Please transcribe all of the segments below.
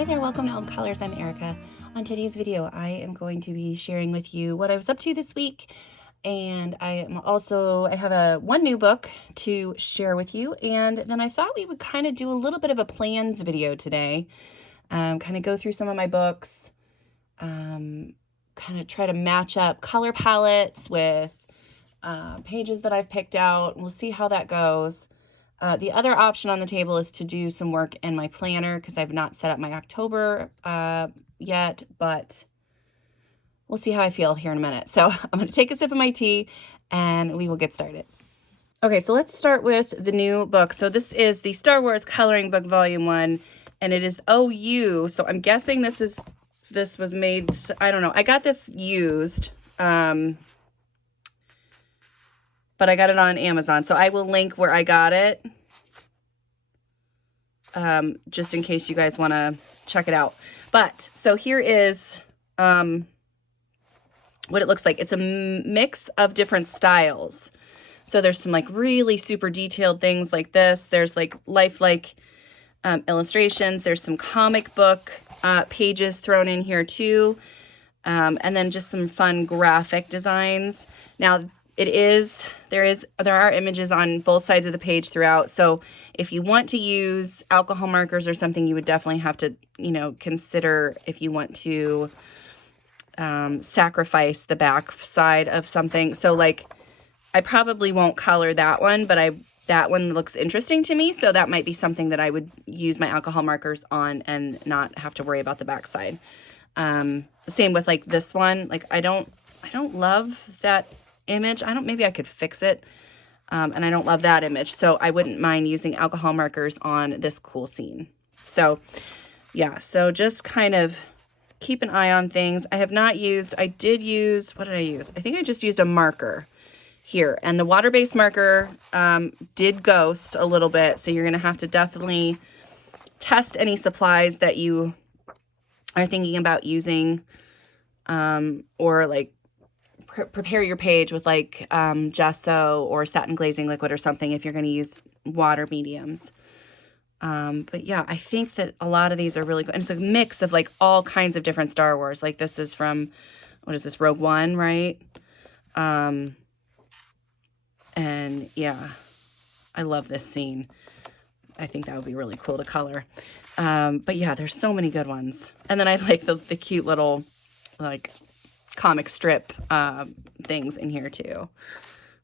Hi there, welcome to Old Colors. I'm Erica. On today's video, I am going to be sharing with you what I was up to this week, and I have one new book to share with you, and then I thought we would kind of do a little bit of a plans video today, kind of go through some of my books, kind of try to match up color palettes with pages that I've picked out. We'll see how that goes. The other option on the table is to do some work in my planner because I've not set up my October yet, but we'll see how I feel here in a minute. So I'm going to take a sip of my tea and we will get started. Okay, so let's start with the new book. So this is the Star Wars Coloring Book Volume 1, and it is OU. So I'm guessing this was made, I don't know. I got this used. But I got it on Amazon, so I will link where I got it, just in case you guys want to check it out. But, so here is what it looks like. It's a mix of different styles. So there's some like really super detailed things like this. There's like lifelike illustrations. There's some comic book pages thrown in here too. And then just some fun graphic designs. Now, there are images on both sides of the page throughout. So if you want to use alcohol markers or something, you would definitely have to, consider if you want to sacrifice the back side of something. So like, I probably won't color that one, but that one looks interesting to me. So that might be something that I would use my alcohol markers on and not have to worry about the back side. Same with like this one. Like I don't love that image. Maybe I could fix it. And I don't love that image. So I wouldn't mind using alcohol markers on this cool scene. So yeah, so just kind of keep an eye on things. what did I use? I think I just used a marker here, and the water-based marker did ghost a little bit. So you're going to have to definitely test any supplies that you are thinking about using, or like prepare your page with like gesso or satin glazing liquid or something if you're going to use water mediums. But yeah, I think that a lot of these are really good. And it's a mix of like all kinds of different Star Wars. Like this is from, what is this, Rogue One, right? And yeah, I love this scene. I think that would be really cool to color. But yeah, there's so many good ones. And then I like the cute little like comic strip things in here too.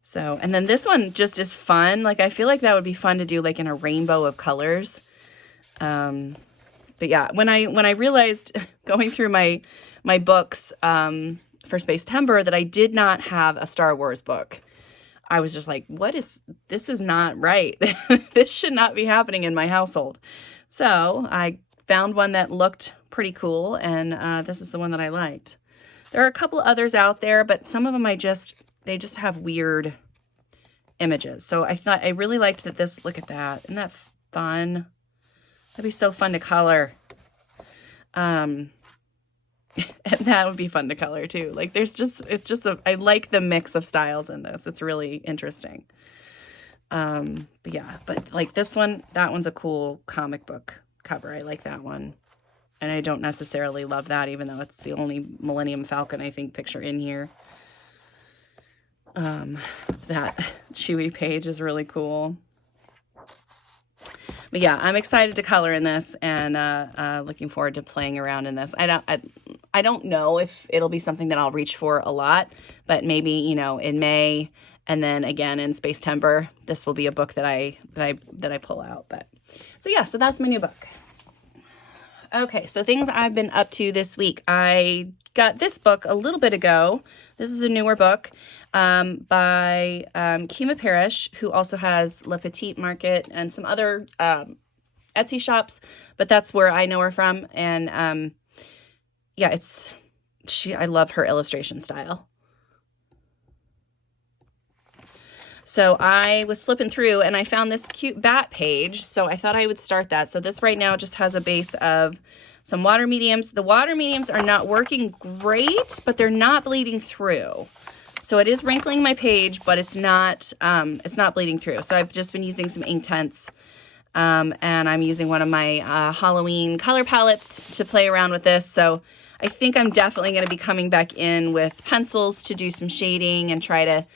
So, and then this one just is fun. Like I feel like that would be fun to do like in a rainbow of colors. But yeah, when I realized going through my books for Spacetember that I did not have a Star Wars book, I was just like, this is not right. This should not be happening in my household. So I found one that looked pretty cool, and this is the one that I liked. There are a couple others out there, but some of them they just have weird images. So I thought I really liked that this, look at that. Isn't that fun? That'd be so fun to color. And that would be fun to color too. Like I like the mix of styles in this. It's really interesting. But yeah, but like this one, that one's a cool comic book cover. I like that one. And I don't necessarily love that, even though it's the only Millennium Falcon, I think, picture in here. That Chewie page is really cool. But yeah, I'm excited to color in this, and looking forward to playing around in this. I don't know if it'll be something that I'll reach for a lot, but maybe, in May, and then again in Spacetember, this will be a book that I pull out. But so yeah, so that's my new book. Okay, so things I've been up to this week. I got this book a little bit ago. This is a newer book by Kima Parrish, who also has Le Petit Market and some other Etsy shops, but that's where I know her from. And yeah, I love her illustration style. So I was flipping through and I found this cute bat page. So I thought I would start that. So this right now just has a base of some water mediums. The water mediums are not working great, but they're not bleeding through. So it is wrinkling my page, but it's not bleeding through. So I've just been using some Inktense And I'm using one of my Halloween color palettes to play around with this. So I think I'm definitely going to be coming back in with pencils to do some shading and try to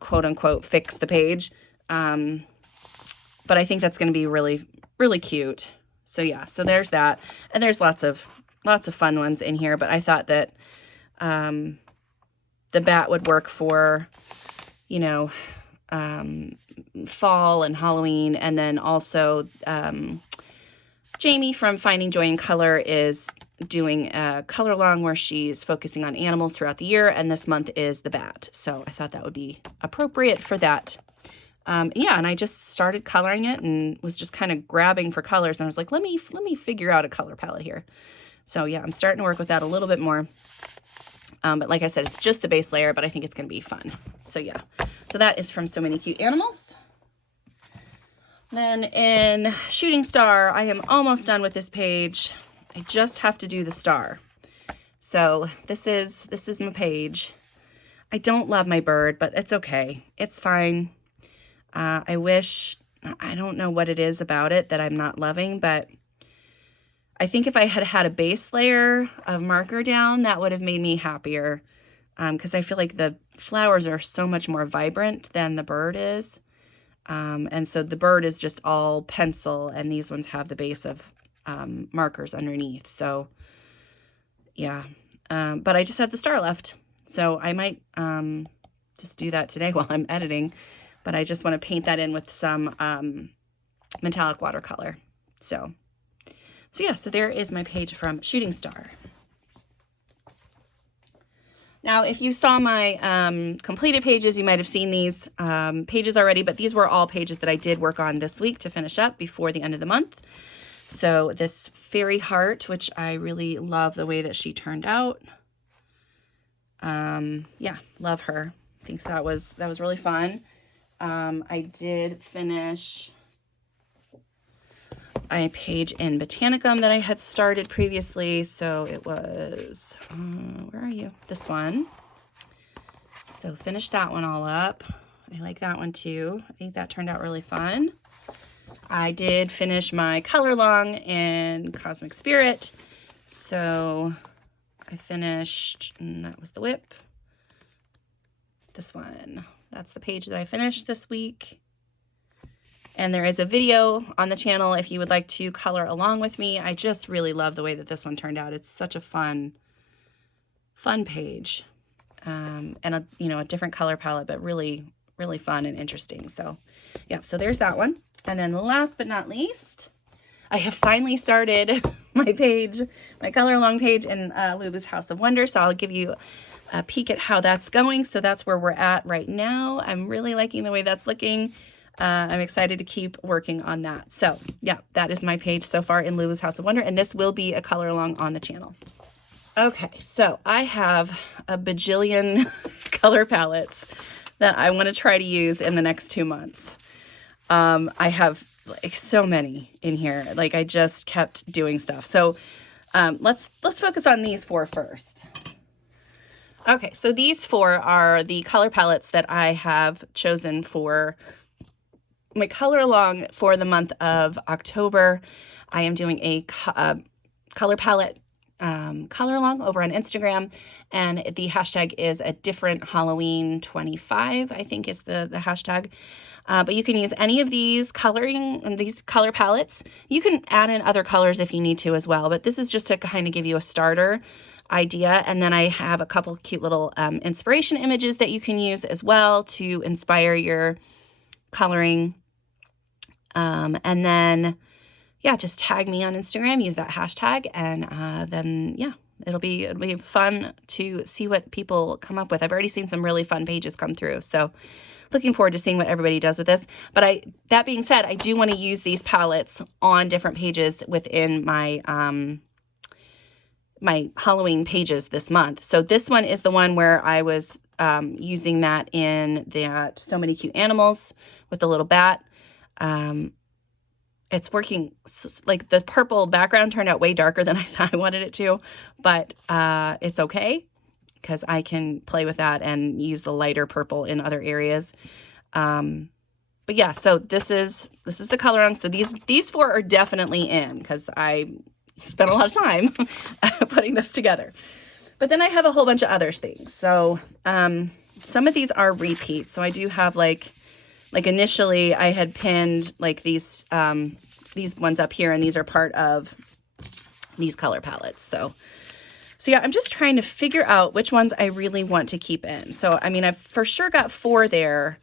quote unquote fix the page. But I think that's going to be really, really cute. So yeah, so there's that. And there's lots of fun ones in here, but I thought that the bat would work for, you know, fall and Halloween. And then also Jamie from Finding Joy in Color is doing a color along where she's focusing on animals throughout the year, and this month is the bat. So I thought that would be appropriate for that. Yeah, and I just started coloring it and was just kind of grabbing for colors, and I was like, let me figure out a color palette here. So yeah, I'm starting to work with that a little bit more. But like I said, it's just the base layer, but I think it's going to be fun. So yeah, so that is from So Many Cute Animals. Then in Shooting Star, I am almost done with this page. I just have to do the star. So this is my page. I don't love my bird, but it's okay. It's fine. I don't know what it is about it that I'm not loving, but I think if I had had a base layer of marker down, that would have made me happier. Because I feel like the flowers are so much more vibrant than the bird is. And so the bird is just all pencil, and these ones have the base of markers underneath. So yeah, but I just have the star left. So I might just do that today while I'm editing, but I just want to paint that in with some metallic watercolor. So yeah, so there is my page from Shooting Star. Now, if you saw my completed pages, you might have seen these pages already, but these were all pages that I did work on this week to finish up before the end of the month. So this fairy heart, which I really love the way that she turned out. Yeah, love her. I think that was really fun. I did finish a page in Botanicum that I had started previously. So it was, where are you? This one. So finish that one all up. I like that one too. I think that turned out really fun. I did finish my color long in Cosmic Spirit. So I finished, and that was the whip. This one, that's the page that I finished this week. And there is a video on the channel if you would like to color along with me. I just really love the way that this one turned out. It's such a fun page. And a different color palette, but really, really fun and interesting. So yeah, so there's that one. And then last but not least, I have finally started my page, my color along page in Lulu's House of Wonder. So I'll give you a peek at how that's going. So that's where we're at right now. I'm really liking the way that's looking. I'm excited to keep working on that. So yeah, that is my page so far in Lulu's House of Wonder, and this will be a color along on the channel. Okay, so I have a bajillion color palettes that I want to try to use in the next 2 months. I have like so many in here. Like I just kept doing stuff. So let's focus on these 4 first. Okay, so these 4 are the color palettes that I have chosen for my color along for the month of October. I am doing a color palette color along over on Instagram, and the hashtag is a different Halloween 25, I think is the hashtag. But you can use any of these color palettes. You can add in other colors if you need to as well, but this is just to kind of give you a starter idea. And then I have a couple cute little inspiration images that you can use as well to inspire your coloring. And then, yeah, just tag me on Instagram, use that hashtag, and then, yeah, it'll be fun to see what people come up with. I've already seen some really fun pages come through, so looking forward to seeing what everybody does with this. But that being said, I do want to use these palettes on different pages within my my Halloween pages this month. So this one is the one where I was using that in that So Many Cute Animals with the little bat. It's working, like the purple background turned out way darker than I thought I wanted it to, but it's okay because I can play with that and use the lighter purple in other areas. But But yeah, so this is the color rung. So these 4 are definitely in because I spent a lot of time putting this together. But then I have a whole bunch of other things. So some of these are repeats. So I do have like initially I had pinned like these ones up here, and these are part of these color palettes. So yeah, I'm just trying to figure out which ones I really want to keep in. So, I mean, I've for sure got 4 there.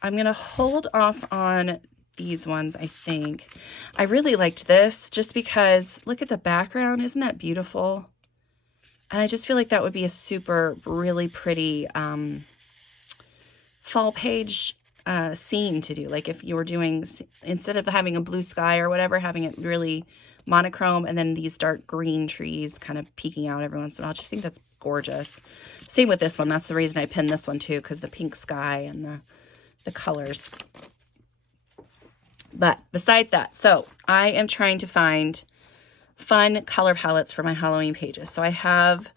I'm going to hold off on these ones, I think. I really liked this just because look at the background. Isn't that beautiful? And I just feel like that would be a super, really pretty fall page scene to do. Like if you were doing, instead of having a blue sky or whatever, having it really monochrome and then these dark green trees kind of peeking out every once in a while. I just think that's gorgeous. Same with this one. That's the reason I pinned this one too, because the pink sky and the colors. But besides that, so I am trying to find fun color palettes for my Halloween pages. So I have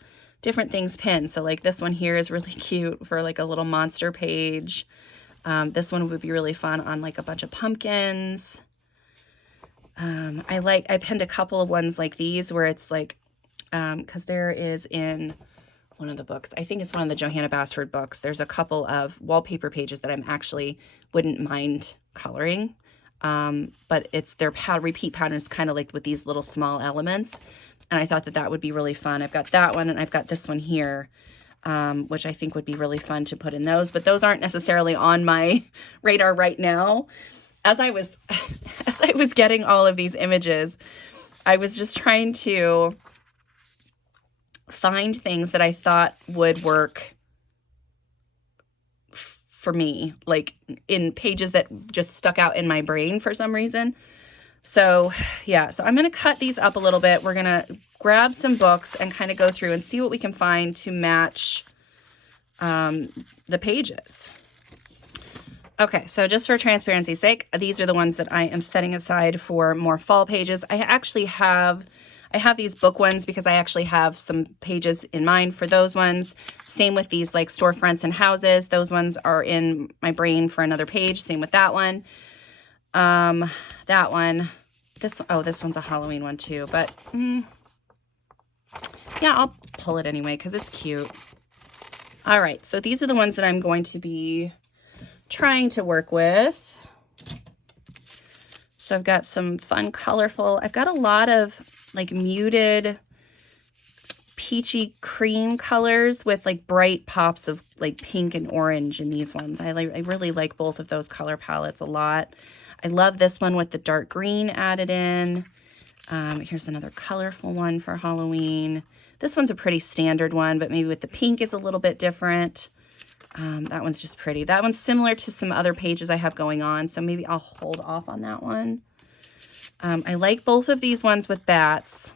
different things pinned. So like this one here is really cute for like a little monster page. This one would be really fun on like a bunch of pumpkins. I pinned a couple of ones like these where it's like, because there is in one of the books, I think it's one of the Johanna Basford books, there's a couple of wallpaper pages that I'm actually wouldn't mind coloring. But it's their repeat patterns kind of like with these little small elements. And I thought that that would be really fun. I've got that one and I've got this one here, which I think would be really fun to put in those. But those aren't necessarily on my radar right now. As I was getting all of these images, I was just trying to find things that I thought would work for me, like in pages that just stuck out in my brain for some reason. So yeah, so I'm going to cut these up a little bit. We're going to grab some books and kind of go through and see what we can find to match the pages. Okay, so just for transparency's sake, these are the ones that I am setting aside for more fall pages. I have these book ones because I actually have some pages in mind for those ones. Same with these like storefronts and houses. Those ones are in my brain for another page. Same with that one. That one. This one's a Halloween one too. But yeah, I'll pull it anyway because it's cute. All right, so these are the ones that I'm going to be trying to work with. So I've got some fun, colorful. I've got a lot of like muted peachy cream colors with like bright pops of like pink and orange in these ones. I really like both of those color palettes a lot. I love this one with the dark green added in. Here's another colorful one for Halloween. This one's a pretty standard one, but maybe with the pink is a little bit different. That one's just pretty. That one's similar to some other pages I have going on, so maybe I'll hold off on that one. I like both of these ones with bats,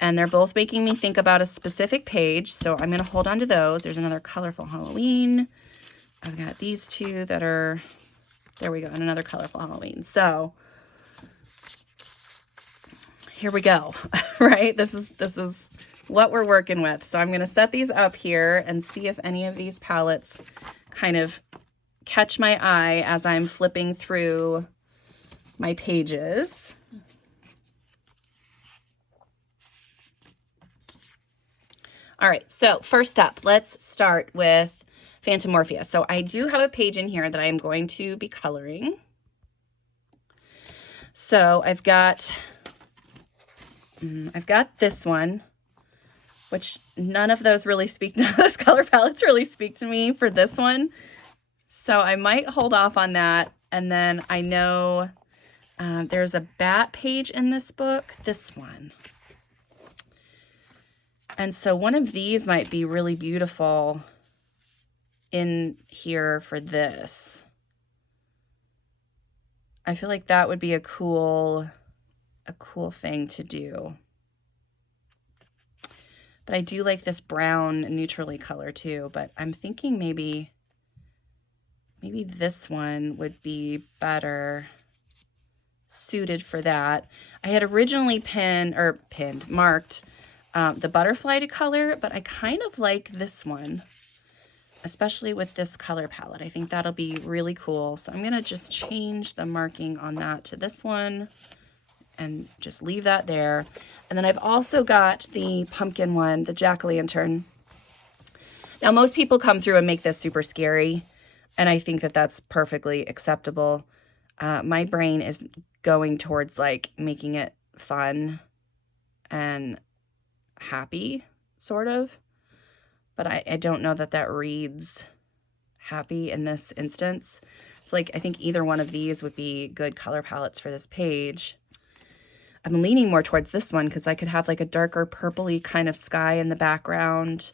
and they're both making me think about a specific page, so I'm going to hold on to those. There's another colorful Halloween. I've got these two that are, there we go, and another colorful Halloween. So here we go, right? This is what we're working with. So I'm going to set these up here and see if any of these palettes kind of catch my eye as I'm flipping through my pages. All right, so first up, let's start with Phantomorphia. So I do have a page in here that I am going to be coloring. So I've got this one, which none of those color palettes really speak to me for this one. So I might hold off on that. And then I know there's a bat page in this book, this one. And so one of these might be really beautiful in here for this. I feel like that would be a cool thing to do. But I do like this brown neutrally color too, but I'm thinking maybe this one would be better suited for that. I had originally marked the butterfly to color, but I kind of like this one. especially with this color palette. I think that'll be really cool. So I'm going to just change the marking on that to this one and just leave that there. And then I've also got the pumpkin one, the jack-o'-lantern. Now, most people come through and make this super scary, and I think that that's perfectly acceptable. My brain is going towards like making it fun and happy, sort of. But I don't know that that reads happy in this instance. So like, I think either one of these would be good color palettes for this page. I'm leaning more towards this one because I could have like a darker purpley kind of sky in the background.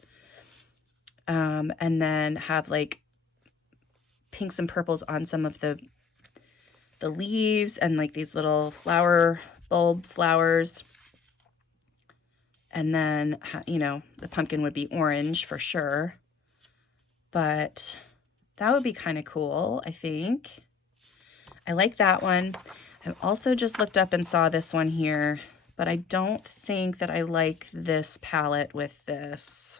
And then have like pinks and purples on some of the leaves and like these little flower bulb flowers. And then, you know, the pumpkin would be orange for sure. But that would be kind of cool, I think. I like that one. I also just looked up and saw this one here, but I don't think that I like this palette with this.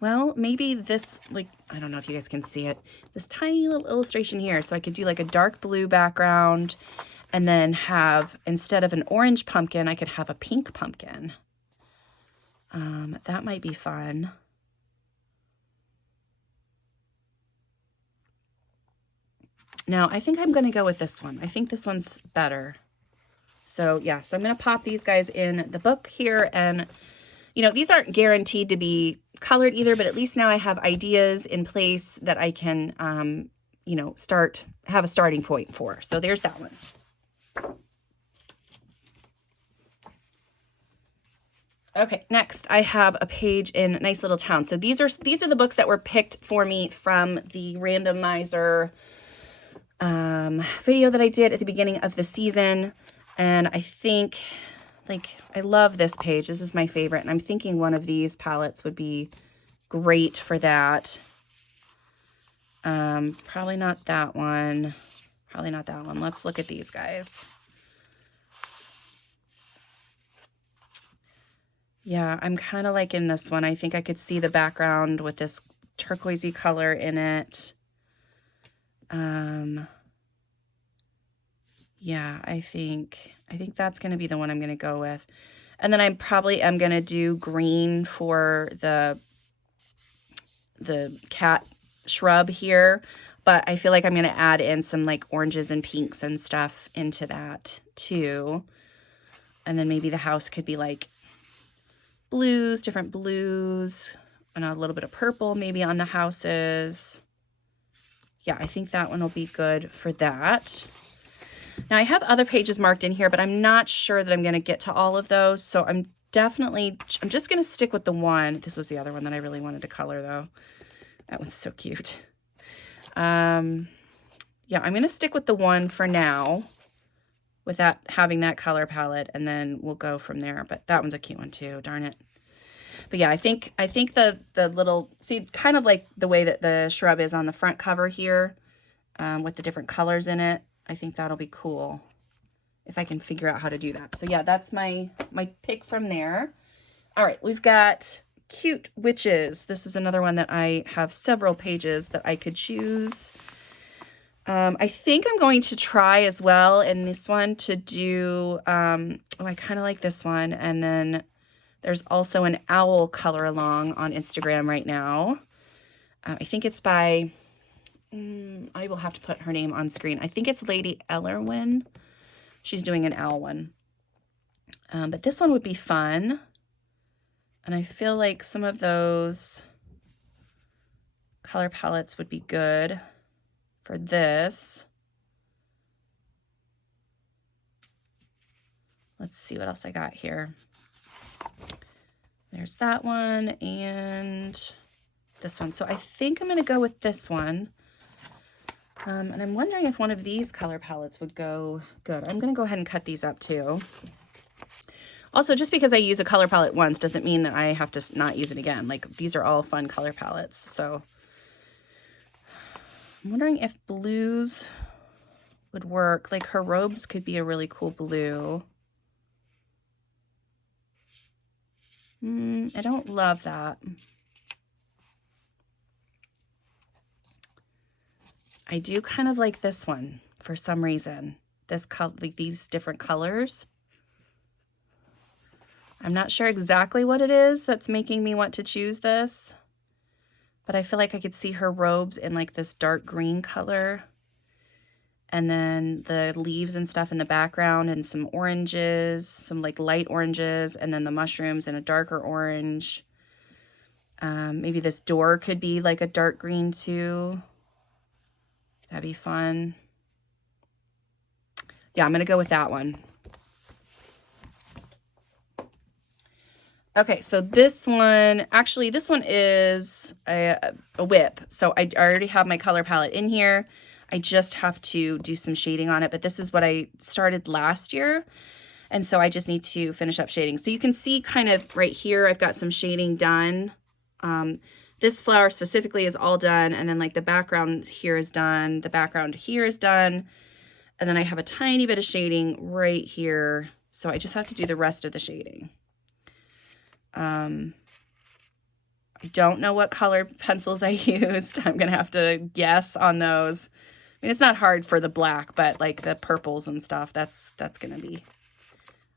Well, maybe this, like, I don't know if you guys can see it, this tiny little illustration here. So I could do like a dark blue background and then have, instead of an orange pumpkin, I could have a pink pumpkin. That might be fun. Now, I think I'm going to go with this one. I think this one's better. So yeah, so I'm going to pop these guys in the book here. And, you know, these aren't guaranteed to be colored either, but at least now I have ideas in place that I can, you know, have a starting point for. So there's that one. Okay, next I have a page in Nice Little Town. So these are the books that were picked for me from the randomizer video that I did at the beginning of the season. And I think, like, I love this page. This is my favorite. And I'm thinking one of these palettes would be great for that. Probably not that one. Probably not that one. Let's look at these guys. Yeah, I'm kind of like in this one. I think I could see the background with this turquoisey color in it. Yeah, I think that's going to be the one I'm going to go with. And then I probably am going to do green for the cat shrub here, but I feel like I'm going to add in some like oranges and pinks and stuff into that too. And then maybe the house could be like blues, different blues, and a little bit of purple maybe on the houses. Yeah, I think that one will be good for that. Now I have other pages marked in here, but I'm not sure that I'm going to get to all of those. So I'm just going to stick with the one. This was the other one that I really wanted to color though. That one's so cute. Yeah, I'm going to stick with the one for now with that, having that color palette, and then we'll go from there. But that one's a cute one too, darn it. But yeah, I think the little, see, kind of like the way that the shrub is on the front cover here, with the different colors in it. I think that'll be cool if I can figure out how to do that. So yeah, that's my pick from there. All right, we've got Cute Witches. This is another one that I have several pages that I could choose. I think I'm going to try as well in this one to do, I kind of like this one. And then there's also an owl color along on Instagram right now. I think it's by, I will have to put her name on screen. I think it's Lady Ellerwin. She's doing an owl one. But this one would be fun. And I feel like some of those color palettes would be good for this. Let's see what else I got here. There's that one and this one. So I think I'm going to go with this one. And I'm wondering if one of these color palettes would go good. I'm going to go ahead and cut these up too. Also, just because I use a color palette once doesn't mean that I have to not use it again. Like, these are all fun color palettes. So I'm wondering if blues would work. Like, her robes could be a really cool blue. I don't love that. I do kind of like this one for some reason. This color, like these different colors. I'm not sure exactly what it is that's making me want to choose this, but I feel like I could see her robes in like this dark green color. And then the leaves and stuff in the background and some oranges, some like light oranges, and then the mushrooms in a darker orange. Maybe this door could be like a dark green too. That'd be fun. Yeah, I'm going to go with that one. Okay, so this one, actually this one is a whip. So I already have my color palette in here. I just have to do some shading on it, but this is what I started last year. And so I just need to finish up shading. So you can see kind of right here, I've got some shading done. This flower specifically is all done. And then like the background here is done. The background here is done. And then I have a tiny bit of shading right here. So I just have to do the rest of the shading. I don't know what color pencils I used. I'm going to have to guess on those. I mean, it's not hard for the black, but like the purples and stuff, that's going to be,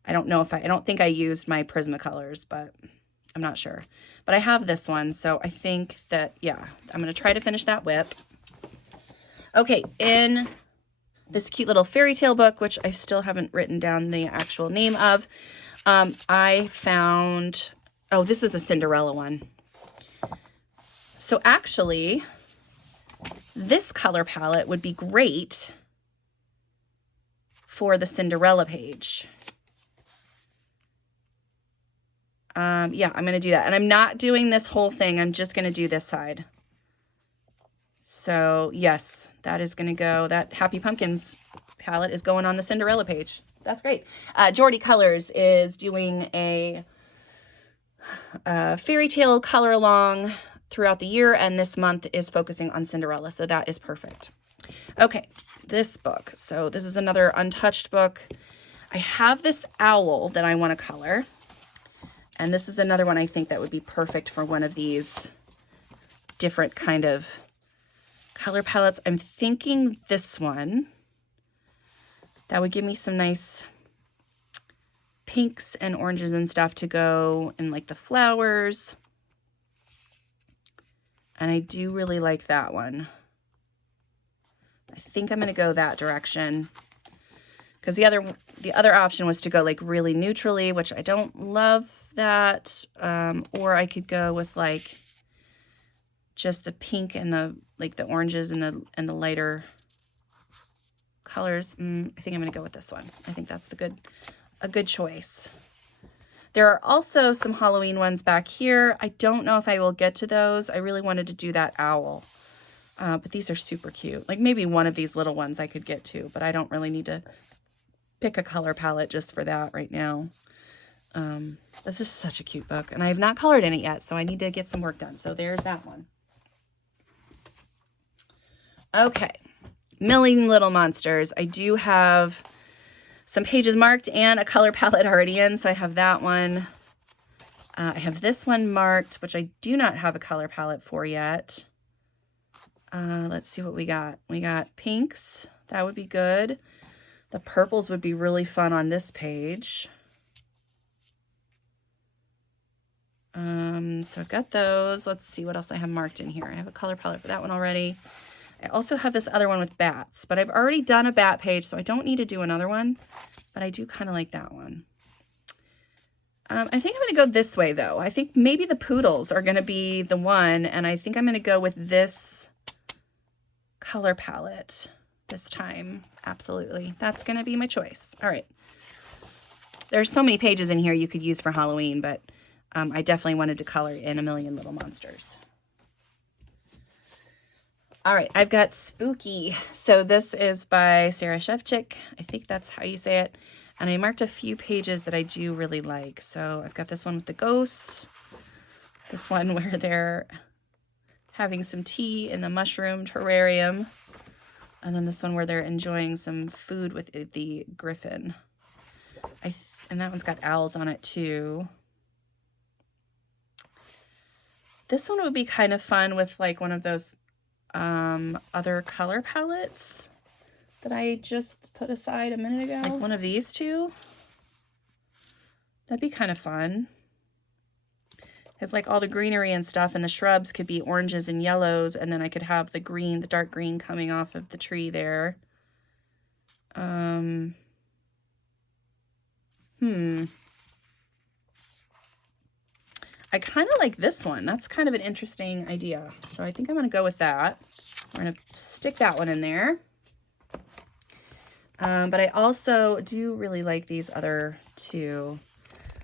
I don't know if I don't think I used my Prismacolors, but I'm not sure. But I have this one, so I think that, yeah, I'm going to try to finish that whip. Okay, in this cute little fairy tale book, which I still haven't written down the actual name of, I found, oh, this is a Cinderella one. So actually, this color palette would be great for the Cinderella page. Yeah, I'm going to do that. And I'm not doing this whole thing. I'm just going to do this side. So yes, that is going to go, that Happy Pumpkins palette is going on the Cinderella page. That's great. Jordy Colors is doing a fairy tale color along throughout the year, and this month is focusing on Cinderella, so that is perfect. Okay, this book. So this is another untouched book. I have this owl that I want to color, and this is another one I think that would be perfect for one of these different kind of color palettes. I'm thinking this one. That would give me some nice pinks and oranges and stuff to go in like the flowers. And I do really like that one. I think I'm going to go that direction. Because the other option was to go like really neutrally, which I don't love that. Or I could go with like just the pink and the like the oranges and the lighter colors. I think I'm going to go with this one. I think that's a good choice. There are also some Halloween ones back here. I don't know if I will get to those. I really wanted to do that owl. But these are super cute. Like maybe one of these little ones I could get to, but I don't really need to pick a color palette just for that right now. This is such a cute book, and I have not colored in it yet, so I need to get some work done. So there's that one. Okay, Million Little Monsters. I do have some pages marked and a color palette already in, so I have that one. I have this one marked, which I do not have a color palette for yet. Let's see what we got. We got pinks. That would be good. The purples would be really fun on this page. So I've got those. Let's see what else I have marked in here. I have a color palette for that one already. I also have this other one with bats, but I've already done a bat page, so I don't need to do another one, but I do kind of like that one. I think I'm going to go this way, though. I think maybe the poodles are going to be the one, and I think I'm going to go with this color palette this time. Absolutely. That's going to be my choice. All right. There's so many pages in here you could use for Halloween, but I definitely wanted to color in A Million Little Monsters. All right, I've got Spooky. So this is by Sarah Shevchik. I think that's how you say it. And I marked a few pages that I do really like. So I've got this one with the ghosts. This one where they're having some tea in the mushroom terrarium. And then this one where they're enjoying some food with the griffin. And that one's got owls on it too. This one would be kind of fun with like one of those other color palettes that I just put aside a minute ago. Like one of these two. That'd be kind of fun. Because like all the greenery and stuff and the shrubs could be oranges and yellows, and then I could have the green, the dark green coming off of the tree there. I kind of like this one. That's kind of an interesting idea. So I think I'm going to go with that. We're going to stick that one in there. But I also do really like these other two.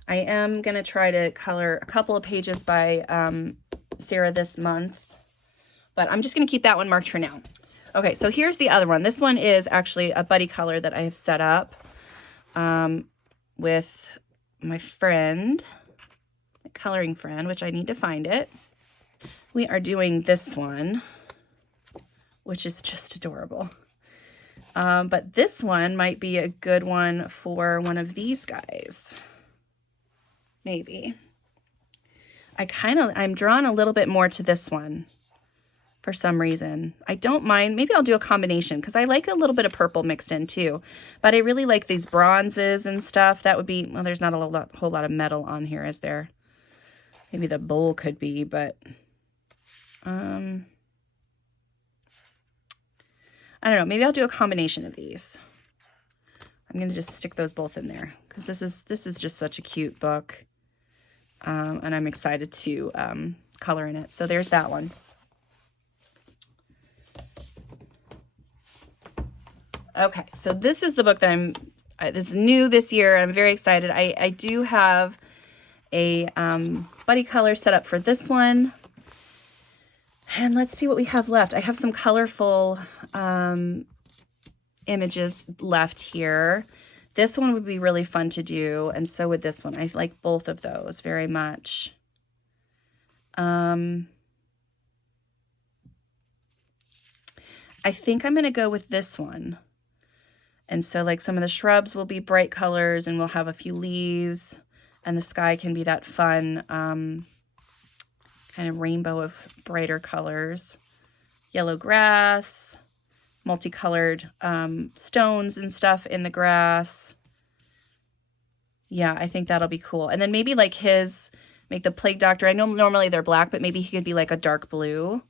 I am going to try to color a couple of pages by Sarah this month. But I'm just going to keep that one marked for now. Okay, so here's the other one. This one is actually a buddy color that I have set up with my friend, my coloring friend, which I need to find it. We are doing this one, which is just adorable. But this one might be a good one for one of these guys. Maybe. I'm drawn a little bit more to this one for some reason. I don't mind. Maybe I'll do a combination because I like a little bit of purple mixed in too. But I really like these bronzes and stuff. That would be, well, there's not a whole lot of metal on here, is there? Maybe the bowl could be, but I don't know. Maybe I'll do a combination of these. I'm going to just stick those both in there because this is just such a cute book. And I'm excited to color in it. So there's that one. Okay, so this is the book that this is new this year. I'm very excited. I do have a buddy color set up for this one. And let's see what we have left. I have some colorful images left here. This one would be really fun to do, and so would this one. I like both of those very much. I think I'm going to go with this one. And so like some of the shrubs will be bright colors and we'll have a few leaves, and the sky can be that fun kind of rainbow of brighter colors. Yellow grass, multicolored stones and stuff in the grass. Yeah, I think that'll be cool. And then maybe like make the plague doctor. I know normally they're black, but maybe he could be like a dark blue.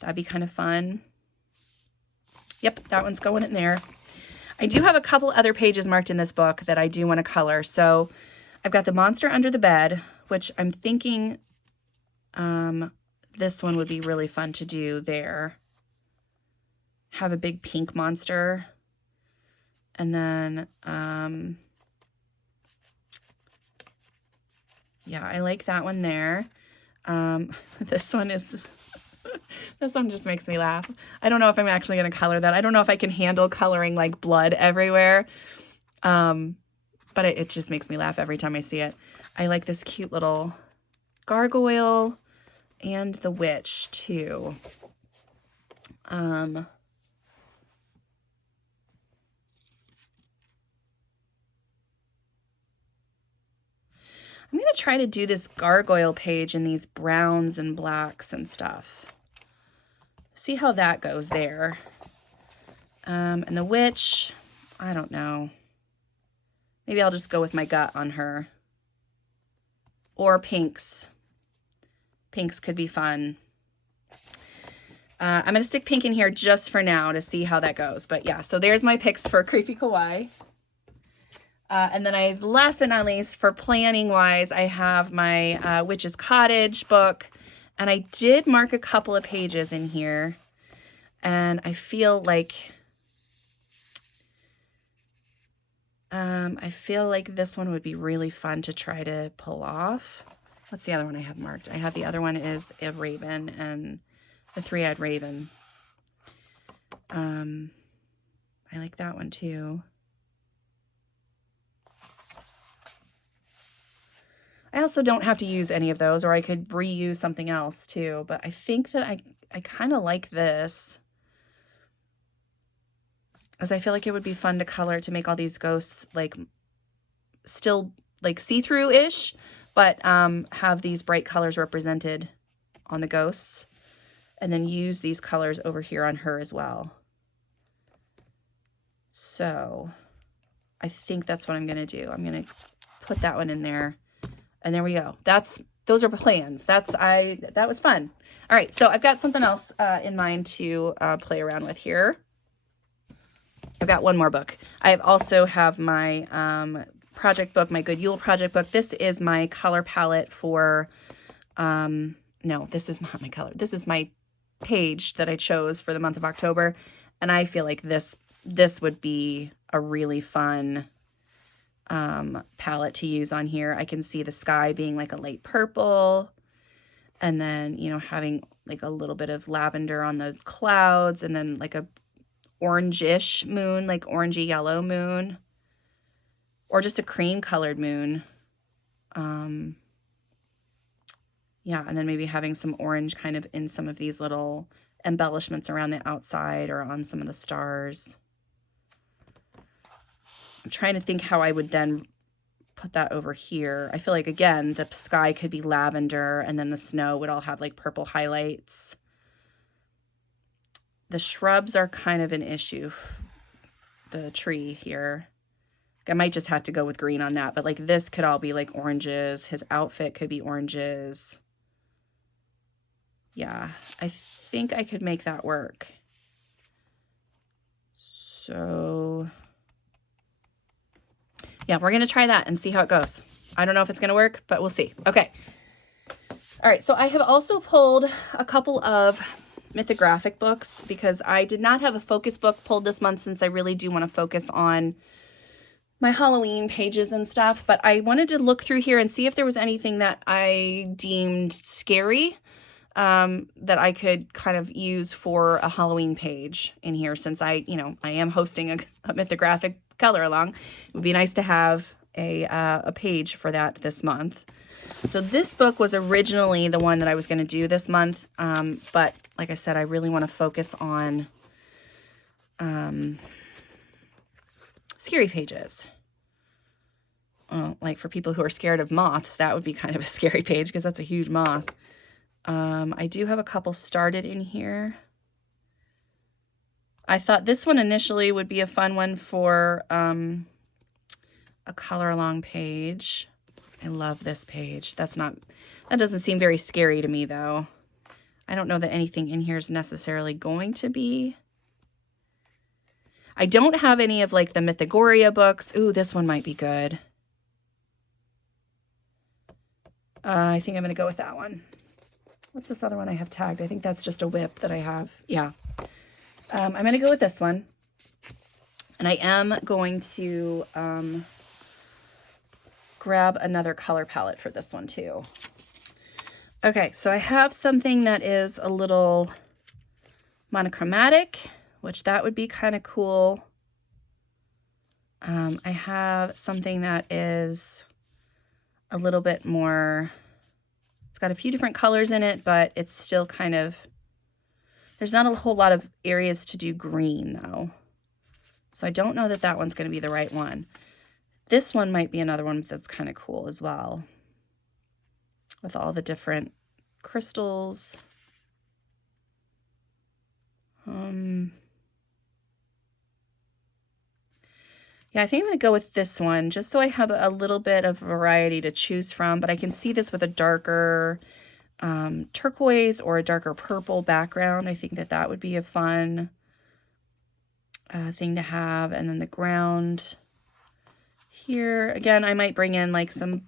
That'd be kind of fun. Yep, that one's going in there. I do have a couple other pages marked in this book that I do want to color. So I've got the monster under the bed, which I'm thinking this one would be really fun to do there. Have a big pink monster. And then, yeah, I like that one there. This one is... This one just makes me laugh. I don't know if I'm actually going to color that. I don't know if I can handle coloring like blood everywhere. But it just makes me laugh every time I see it. I like this cute little gargoyle and the witch too. I'm going to try to do this gargoyle page in these browns and blacks and stuff. See how that goes there. And the witch, I don't know. Maybe I'll just go with my gut on her. Or pinks. Pinks could be fun. I'm going to stick pink in here just for now to see how that goes. But yeah, so there's my picks for Creepy Kawaii. And then last but not least, for planning wise, I have my Witch's Cottage book. And I did mark a couple of pages in here. And I feel like this one would be really fun to try to pull off. What's the other one I have marked? I have the other one is a raven and the three-eyed raven. I like that one too. I also don't have to use any of those, or I could reuse something else too, but I think that I kind of like this, as I feel like it would be fun to color to make all these ghosts like still like see-through-ish, but have these bright colors represented on the ghosts, and then use these colors over here on her as well. So I think that's what I'm going to do. I'm going to put that one in there, and there we go. Those are plans. That was fun. All right. So I've got something else in mind to play around with here. I've got one more book. I also have my project book, my Good Yule project book. This is my color palette for, no, this is not my color. This is my page that I chose for the month of October. And I feel like this would be a really fun palette to use on here. I can see the sky being like a light purple, and then, you know, having like a little bit of lavender on the clouds, and then like a orangish moon, like orangey yellow moon, or just a cream colored moon. Yeah, and then maybe having some orange kind of in some of these little embellishments around the outside or on some of the stars. I'm trying to think how I would then put that over here. I feel like, again, the sky could be lavender, and then the snow would all have like purple highlights. The shrubs are kind of an issue. The tree here, I might just have to go with green on that, but like this could all be like oranges. His outfit could be oranges. Yeah, I think I could make that work. So yeah, we're going to try that and see how it goes. I don't know if it's going to work, but we'll see. Okay. All right. So I have also pulled a couple of mythographic books because I did not have a focus book pulled this month, since I really do want to focus on my Halloween pages and stuff. But I wanted to look through here and see if there was anything that I deemed scary that I could kind of use for a Halloween page in here, since I am hosting a mythographic color along. It would be nice to have a page for that this month. So this book was originally the one that I was going to do this month, but like I said, I really want to focus on scary pages. Like for people who are scared of moths, that would be kind of a scary page because that's a huge moth. I do have a couple started in here. I thought this one initially would be a fun one for a color along page. I love this page. That doesn't seem very scary to me though. I don't know that anything in here is necessarily going to be. I don't have any of like the Mythagoria books. Ooh, this one might be good. I think I'm going to go with that one. What's this other one I have tagged? I think that's just a whip that I have. Yeah. I'm going to go with this one. And I am going to grab another color palette for this one too. Okay, so I have something that is a little monochromatic, which that would be kind of cool. I have something that is a little bit more, it's got a few different colors in it, but it's still kind of, there's not a whole lot of areas to do green though. So I don't know that that one's going to be the right one. This one might be another one that's kind of cool as well, with all the different crystals. Yeah, I think I'm going to go with this one just so I have a little bit of variety to choose from, but I can see this with a darker turquoise or a darker purple background. I think that that would be a fun thing to have. And then the ground here, again, I might bring in like some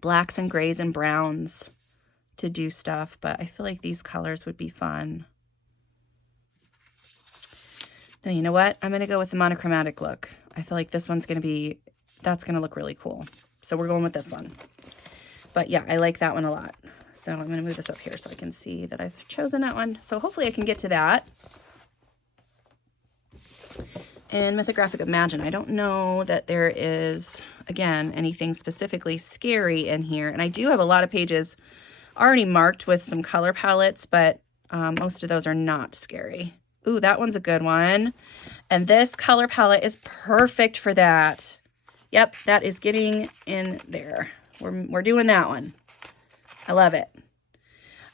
blacks and grays and browns to do stuff, but I feel like these colors would be fun. Now, you know what? I'm going to go with the monochromatic look. I feel like this one's going to be, that's going to look really cool. So we're going with this one. But yeah, I like that one a lot. So I'm going to move this up here so I can see that I've chosen that one. So hopefully I can get to that. And Mythographic Imagine. I don't know that there is, again, anything specifically scary in here. And I do have a lot of pages already marked with some color palettes, but most of those are not scary. Ooh, that one's a good one. And this color palette is perfect for that. Yep, that is getting in there. We're doing that one. I love it.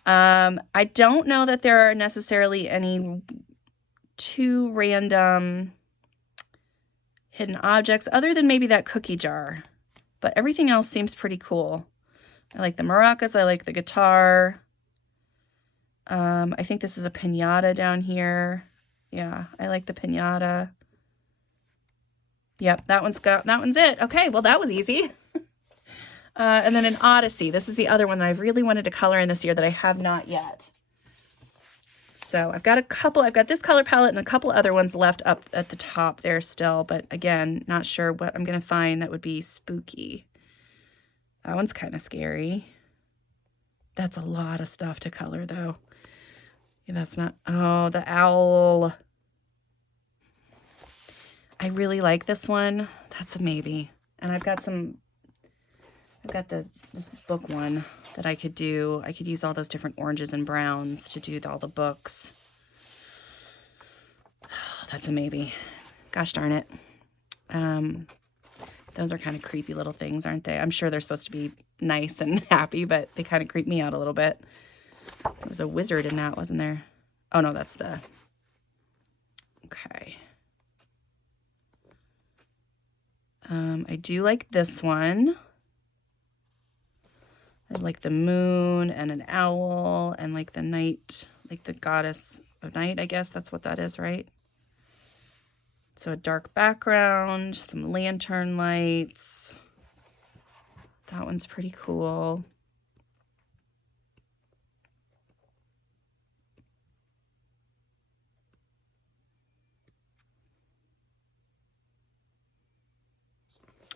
I don't know that there are necessarily any too random hidden objects other than maybe that cookie jar, but everything else seems pretty cool. I like the maracas. I like the guitar. I think this is a piñata down here. Yeah, I like the piñata. Yep, that one's it. Okay, well, that was easy. And then an Odyssey. This is the other one that I really wanted to color in this year that I have not yet. So I've got this color palette and a couple other ones left up at the top there still, but again, not sure what I'm going to find that would be spooky. That one's kind of scary. That's a lot of stuff to color though. Yeah, that's not, oh, the owl. I really like this one. That's a maybe. And I've got this book one that I could do. I could use all those different oranges and browns to do all the books. Oh, that's a maybe. Gosh darn it. Those are kind of creepy little things, aren't they? I'm sure they're supposed to be nice and happy, but they kind of creep me out a little bit. There was a wizard in that, wasn't there? Oh no, that's the... Okay. I do like this one. I like the moon and an owl and like the night, like the goddess of night, I guess that's what that is, right? So a dark background, some lantern lights. That one's pretty cool.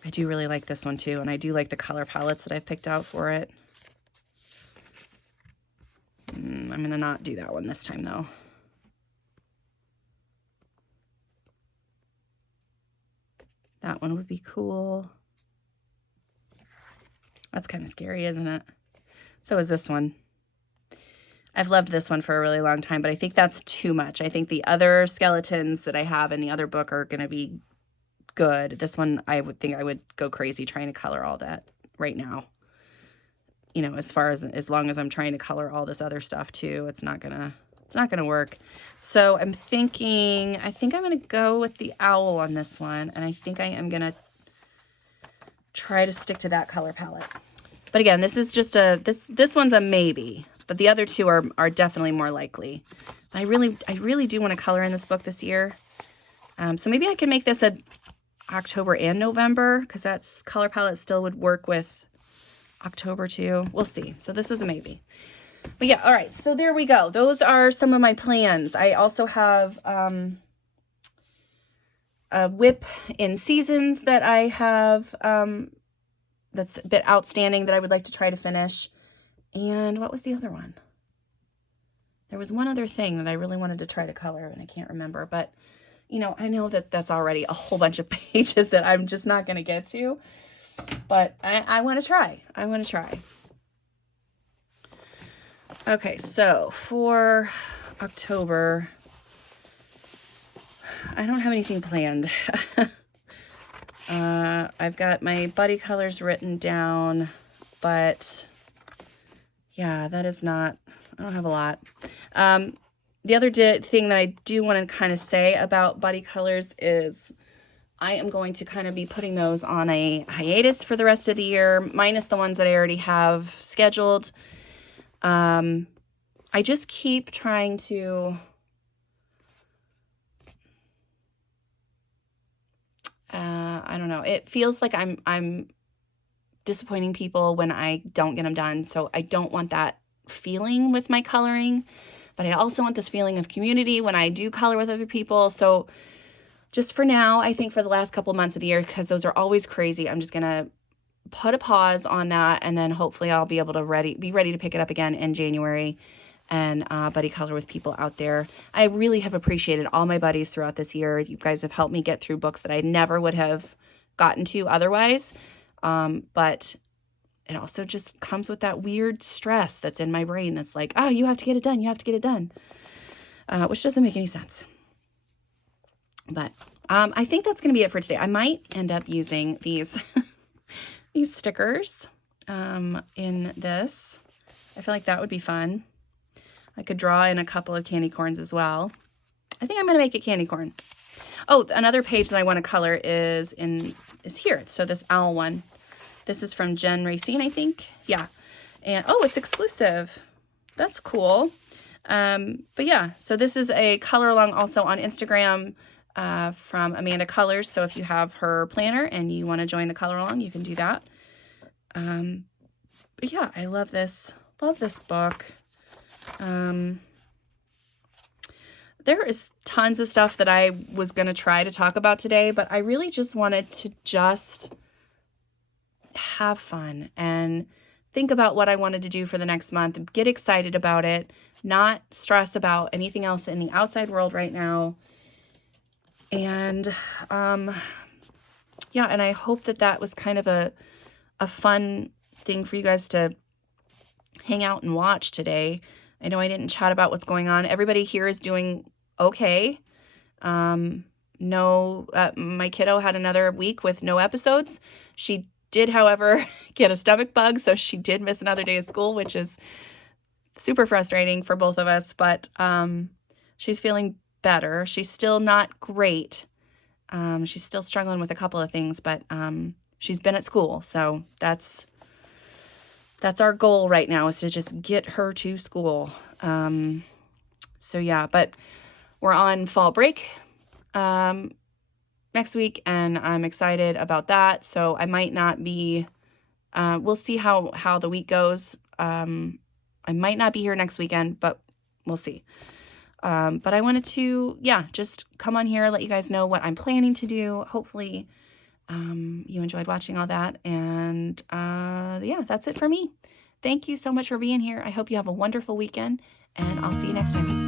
I do really like this one too, and I do like the color palettes that I've picked out for it. I'm going to not do that one this time though. That one would be cool. That's kind of scary, isn't it? So is this one. I've loved this one for a really long time, but I think that's too much. I think the other skeletons that I have in the other book are going to be good. This one, I would think I would go crazy trying to color all that right now. You know, as long as I'm trying to color all this other stuff too, it's not gonna work. So I'm thinking, I think I'm gonna go with the owl on this one, and I think I am gonna try to stick to that color palette. But again, this is just this one's a maybe, but the other two are definitely more likely. I really do want to color in this book this year. So maybe I can make this a October and November, because that's color palette still would work with October too. We'll see. So this is a maybe. But yeah, all right. So there we go. Those are some of my plans. I also have a WIP in Seasons that I have that's a bit outstanding that I would like to try to finish. And what was the other one? There was one other thing that I really wanted to try to color, and I can't remember. But, you know, I know that that's already a whole bunch of pages that I'm just not going to get to. But I want to try. I want to try. Okay, so for October, I don't have anything planned. I've got my buddy colors written down, but yeah, that is not, I don't have a lot. The other thing that I do want to kind of say about buddy colors is I am going to kind of be putting those on a hiatus for the rest of the year, minus the ones that I already have scheduled. I just keep trying to I don't know. It feels like I'm disappointing people when I don't get them done. So I don't want that feeling with my coloring, but I also want this feeling of community when I do color with other people. So just for now, I think for the last couple months of the year, because those are always crazy, I'm just going to put a pause on that. And then hopefully I'll be able to be ready to pick it up again in January and buddy color with people out there. I really have appreciated all my buddies throughout this year. You guys have helped me get through books that I never would have gotten to otherwise. But it also just comes with that weird stress that's in my brain that's like, oh, you have to get it done. You have to get it done. Which doesn't make any sense. But I think that's going to be it for today. I might end up using these these stickers in this. I feel like that would be fun. I could draw in a couple of candy corns as well. I think I'm going to make it candy corn. Oh, another page that I want to color is here. So this owl one. This is from Jen Racine, I think. Yeah. And oh, it's exclusive. That's cool. But yeah, so this is a color along also on Instagram from Amanda Colors. So if you have her planner and you want to join the color along, you can do that. But yeah, I love this book. There is tons of stuff that I was going to try to talk about today, but I really just wanted to just have fun and think about what I wanted to do for the next month, get excited about it, not stress about anything else in the outside world right now. And yeah, and I hope that that was kind of a fun thing for you guys to hang out and watch today. I know I didn't chat about what's going on. Everybody here is doing okay. My kiddo had another week with no episodes. She did, however, get a stomach bug, so she did miss another day of school, which is super frustrating for both of us, but she's feeling better. She's still not great. She's still struggling with a couple of things, but she's been at school, so that's our goal right now, is to just get her to school. So yeah, but we're on fall break next week, and I'm excited about that. So I might not be, we'll see how the week goes. I might not be here next weekend, but we'll see. But I wanted to, just come on here, let you guys know what I'm planning to do. Hopefully you enjoyed watching all that. And that's it for me. Thank you so much for being here. I hope you have a wonderful weekend, and I'll see you next time.